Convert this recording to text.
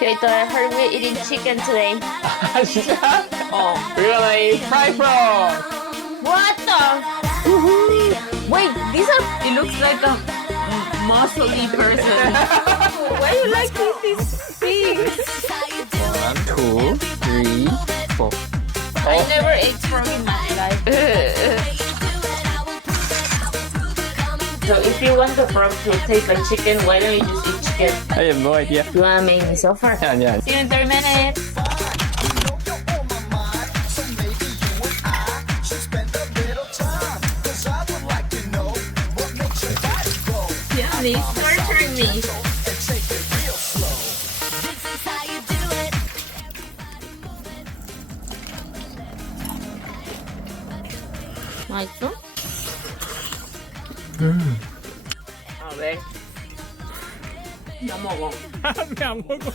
Creator, I heard we're eating chicken today. 아, 진짜? Oh. We're gonna eat fried frog. What the? Wait, these are. It looks like a muscly person. Why you like these things? 1, 2, 3, 4. I never ate frog in my life. So if you want the frog to taste like chicken, why don't you just eat chicken? I have no idea. You wanna make me suffer? 아니야. See you in 30 minutes. Yeah, he's torturing me. 맛있어? 아, 왜? 나 먹어. 안 먹어.